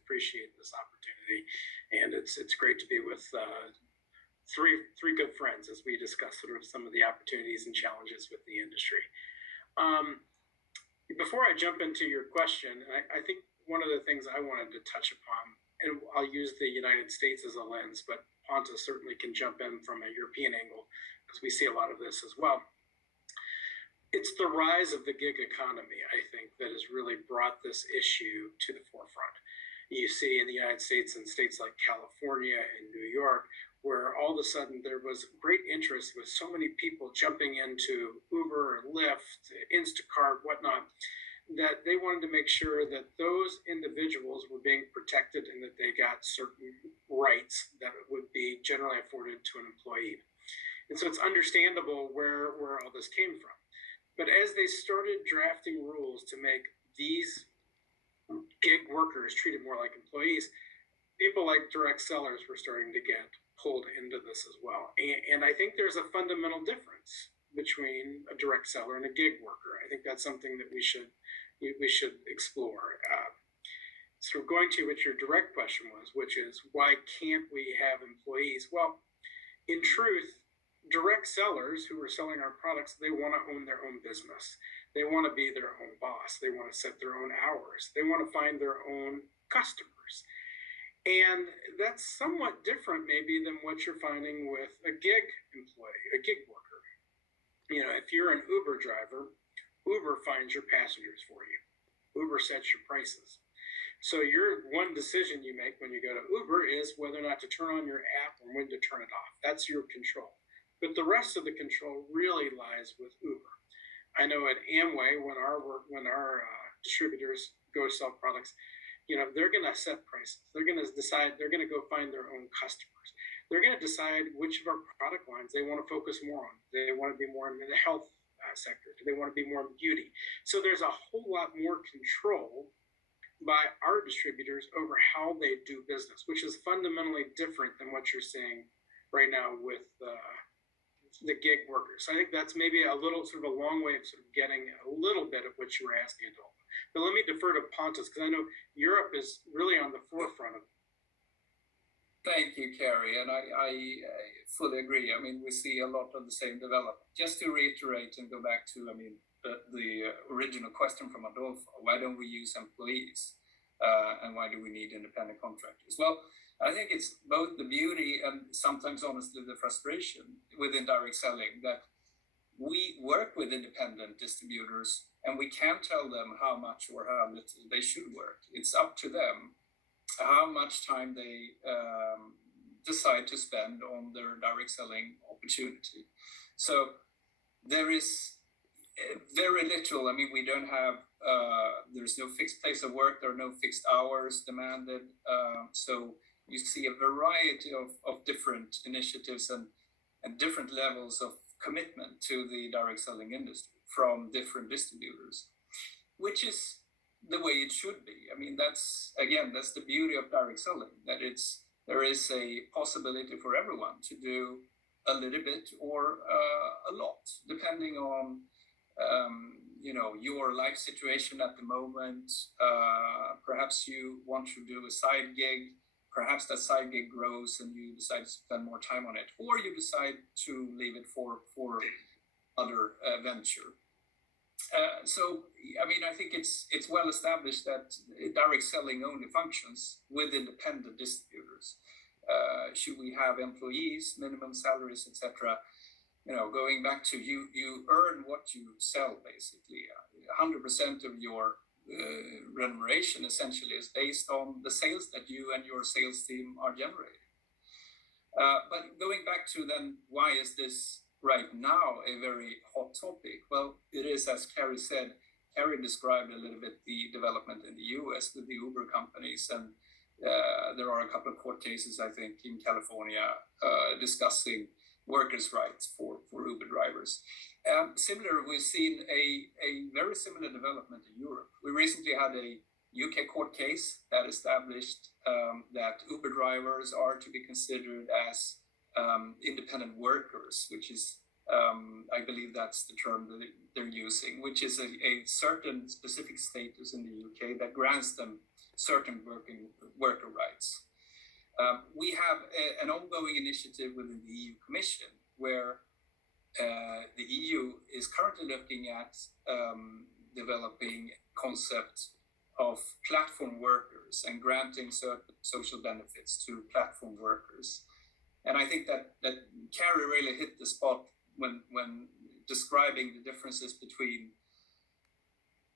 appreciate this opportunity, and it's great to be with three good friends as we discuss sort of some of the opportunities and challenges with the industry. Before I jump into your question, I think one of the things I wanted to touch upon, and I'll use the United States as a lens, but Pontus certainly can jump in from a European angle because we see a lot of this as well. It's the rise of the gig economy, I think, that has really brought this issue to the forefront. You see in the United States and states like California and New York, where all of a sudden there was great interest with so many people jumping into Uber, Lyft, Instacart, whatnot, that they wanted to make sure that those individuals were being protected and that they got certain rights that would be generally afforded to an employee. And so it's understandable where all this came from. But as they started drafting rules to make these gig workers treated more like employees, people like direct sellers were starting to get pulled into this as well. And I think there's a fundamental difference between a direct seller and a gig worker. I think that's something that we should explore. So going to what your direct question was, which is why can't we have employees? Well, in truth, direct sellers who are selling our products, they want to own their own business. They want to be their own boss. They want to set their own hours. They want to find their own customers. And that's somewhat different maybe than what you're finding with a gig employee, a gig worker. You know, if you're an Uber driver, Uber finds your passengers for you. Uber sets your prices. So your one decision you make when you go to Uber is whether or not to turn on your app or when to turn it off. That's your control. But the rest of the control really lies with Uber. I know at Amway, when our distributors go sell products, you know, they're going to set prices. They're going to decide, they're going to go find their own customers. They're going to decide which of our product lines they want to focus more on. They want to be more in the health sector. Do they want to be more in beauty? So there's a whole lot more control by our distributors over how they do business, which is fundamentally different than what you're seeing right now with the gig workers. So I think that's maybe a little sort of a long way of sort of getting a little bit of what you were asking, Adolfo. But let me defer to Pontus, because I know Europe is really on the forefront of it. Thank you, Kerry, and I fully agree. I mean, we see a lot of the same development. Just to reiterate and go back to, I mean, the original question from Adolfo, why don't we use employees and why do we need independent contractors? Well, I think it's both the beauty and sometimes honestly the frustration within direct selling that we work with independent distributors and we can't tell them how much or how little they should work. It's up to them how much time they decide to spend on their direct selling opportunity. So there is very little. I mean, we don't have, there's no fixed place of work, there are no fixed hours demanded. So you see a variety of different initiatives and different levels of commitment to the direct selling industry from different distributors, which is the way it should be. I mean, that's the beauty of direct selling, that there is a possibility for everyone to do a little bit or a lot, depending on your life situation at the moment. Perhaps you want to do a side gig. Perhaps that side gig grows and you decide to spend more time on it, or you decide to leave it for other venture. So, I mean, I think it's well established that direct selling only functions with independent distributors. Should we have employees, minimum salaries, etc.? You know, going back to you earn what you sell, basically. 100% of your remuneration essentially is based on the sales that you and your sales team are generating. But going back to then, why is this right now a very hot topic? Well, it is, as Kerry said. Kerry described a little bit the development in the US with the Uber companies, and there are a couple of court cases, I think, in California discussing workers' rights for Uber drivers. Similar, we've seen a very similar development in Europe. We recently had a UK court case that established that Uber drivers are to be considered as independent workers, which is, I believe that's the term that they're using, which is a certain specific status in the UK that grants them certain worker rights. We have an ongoing initiative within the EU Commission where the EU is currently looking at developing concept of platform workers and granting certain social benefits to platform workers. And I think that Carrie really hit the spot when describing the differences between,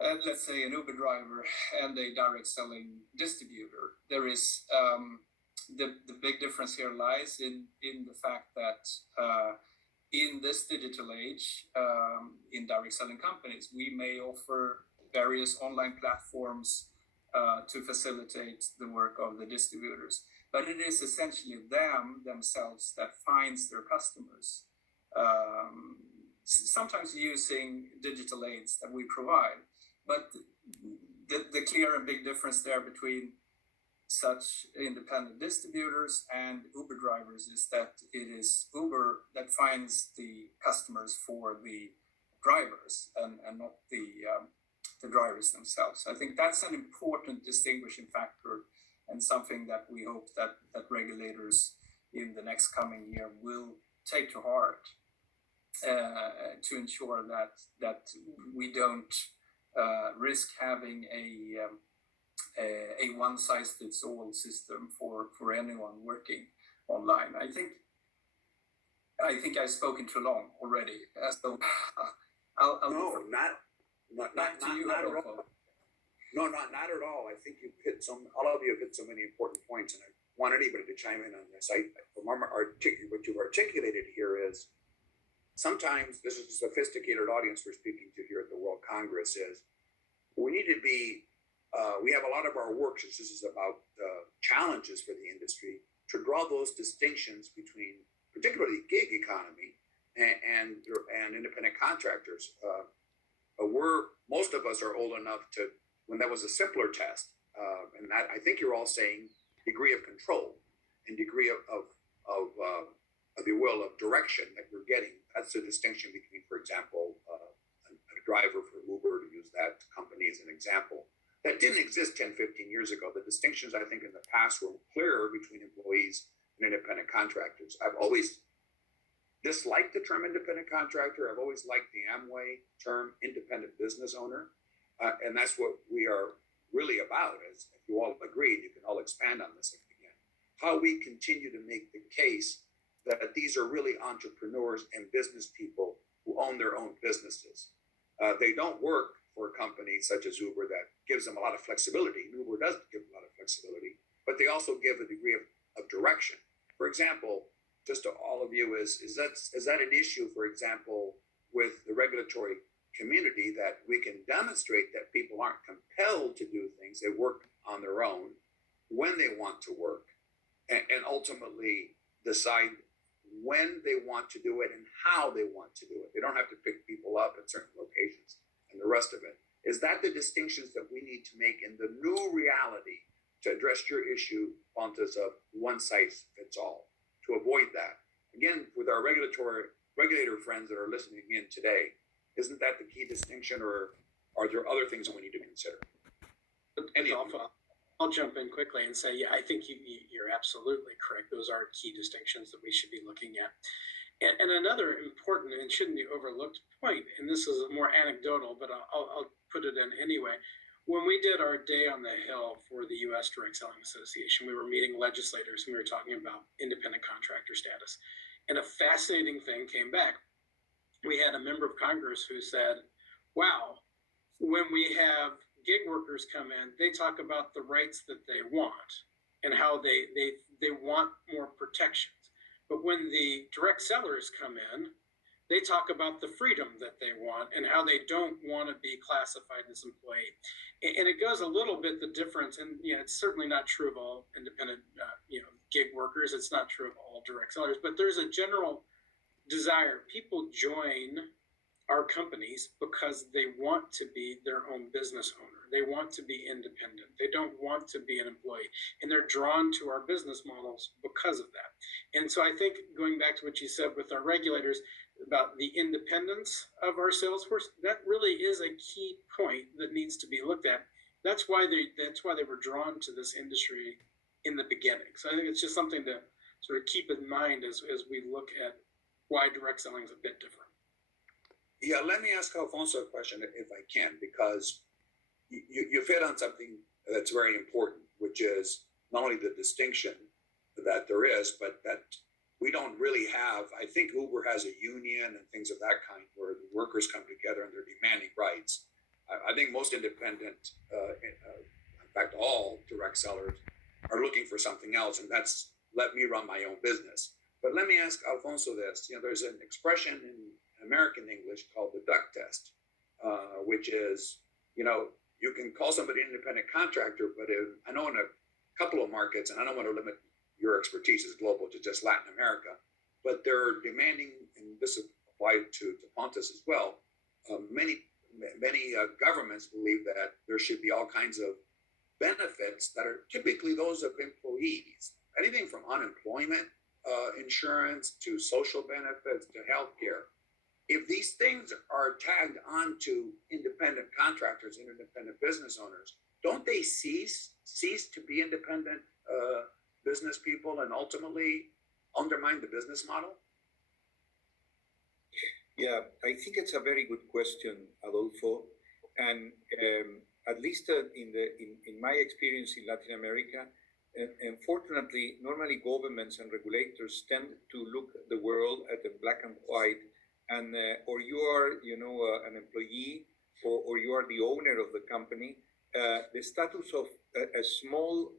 let's say, an Uber driver and a direct selling distributor. There is the big difference here lies in the fact that in this digital age, in direct selling companies, we may offer various online platforms to facilitate the work of the distributors. But it is essentially themselves that finds their customers, sometimes using digital aids that we provide. But the clear and big difference there between such independent distributors and Uber drivers is that it is Uber that finds the customers for the drivers and not the drivers themselves. I think that's an important distinguishing factor and something that we hope that regulators in the next coming year will take to heart to ensure that we don't risk having a one-size-fits-all system for anyone working online. I think I've spoken too long already. So I'll not at all. No, not at all. I think all of you have hit so many important points, and I want anybody to chime in on this. What you've articulated here is sometimes this is a sophisticated audience we're speaking to here at the World Congress. Is we need to be. We have a lot of our work, since this is about challenges for the industry, to draw those distinctions between, particularly gig economy and independent contractors. Most of us are old enough to when that was a simpler test, and that I think you're all saying degree of control and degree of if you will, of direction that we're getting. That's the distinction between, for example, a driver for Uber, to use that company as an example. That didn't exist 10, 15 years ago. The distinctions, I think, in the past were clearer between employees and independent contractors. I've always disliked the term independent contractor. I've always liked the Amway term independent business owner. And that's what we are really about, as if you all agreed, you can all expand on this again. How we continue to make the case that these are really entrepreneurs and business people who own their own businesses. They don't work for a company such as Uber that gives them a lot of flexibility. Uber does give a lot of flexibility, but they also give a degree of direction. For example, just to all of you, is that an issue, for example, with the regulatory community, that we can demonstrate that people aren't compelled to do things, they work on their own when they want to work, and ultimately decide when they want to do it and how they want to do it. They don't have to pick people up at certain locations and the rest of it. Is that the distinctions that we need to make in the new reality to address your issue, Pontus, of one size fits all, to avoid that? Again, with our regulator friends that are listening in today, isn't that the key distinction, or are there other things that we need to consider? I'll jump in quickly and say, yeah, I think you're absolutely correct. Those are key distinctions that we should be looking at. And another important and shouldn't be overlooked point, and this is more anecdotal, but I'll put it in anyway. When we did our day on the Hill for the U.S. Direct Selling Association, we were meeting legislators and we were talking about independent contractor status. And a fascinating thing came back. We had a member of Congress who said, wow, when we have gig workers come in, they talk about the rights that they want and how they want more protections. But when the direct sellers come in, they talk about the freedom that they want and how they don't want to be classified as employee. And it goes a little bit the difference, and it's certainly not true of all independent gig workers. It's not true of all direct sellers, but there's a general desire. People join our companies because they want to be their own business owner. They want to be independent. They don't want to be an employee. And they're drawn to our business models because of that. And so I think, going back to what you said with our regulators about the independence of our sales force, that really is a key point that needs to be looked at. that's why they were drawn to this industry in the beginning. So I think it's just something to sort of keep in mind as we look at why direct selling is a bit different. Yeah, let me ask Alfonso a question if I can, because you've hit on something that's very important, which is not only the distinction that there is, but that we don't really have. I think Uber has a union and things of that kind where the workers come together and they're demanding rights. I think most independent, in fact, all direct sellers are looking for something else, and that's let me run my own business. But let me ask Alfonso this. There's an expression in American English called the duck test, which is, you can call somebody an independent contractor, but I know in a couple of markets, and I don't want to limit your expertise is global to just Latin America, but they're demanding, and this applied to Pontus as well, many governments believe that there should be all kinds of benefits that are typically those of employees, anything from unemployment insurance to social benefits to healthcare. If these things are tagged onto independent contractors and independent business owners, don't they cease to be independent business people and ultimately undermine the business model? Yeah, I think it's a very good question, Adolfo. And at least in my experience in Latin America, unfortunately, normally governments and regulators tend to look at the world at the black and white, and or you are, an employee, or you are the owner of the company. The status of a small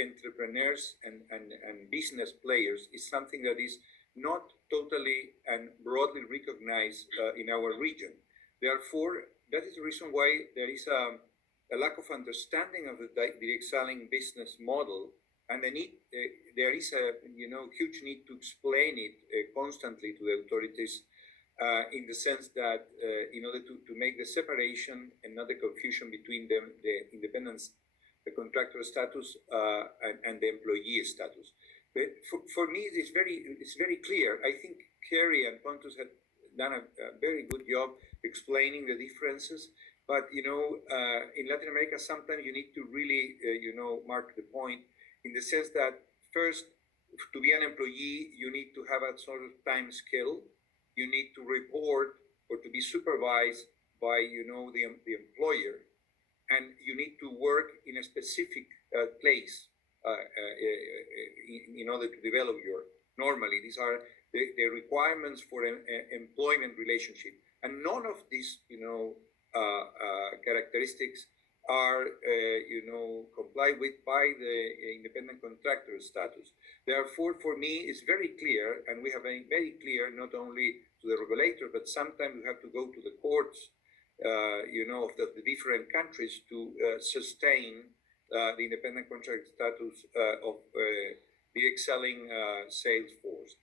entrepreneurs and business players is something that is not totally and broadly recognized in our region. Therefore, that is the reason why there is a lack of understanding of the direct selling business model, and there is a huge need to explain it constantly to the authorities, in the sense that in order to make the separation and not the confusion between them, the independence, the contractor status, and the employee status. But for me, it's very clear. I think Kerry and Pontus had done a very good job explaining the differences. But in Latin America, sometimes you need to really mark the point, in the sense that first, to be an employee, you need to have a sort of time scale. You need to report or to be supervised by the employer, and you need to work in a specific place in order to develop your. Normally, these are the requirements for an employment relationship, and none of these characteristics are complied with by the independent contractor status. Therefore, for me, it's very clear, and we have been very clear not only to the regulator, but sometimes we have to go to the courts, of the different countries to sustain the independent contractor status of the excelling sales force.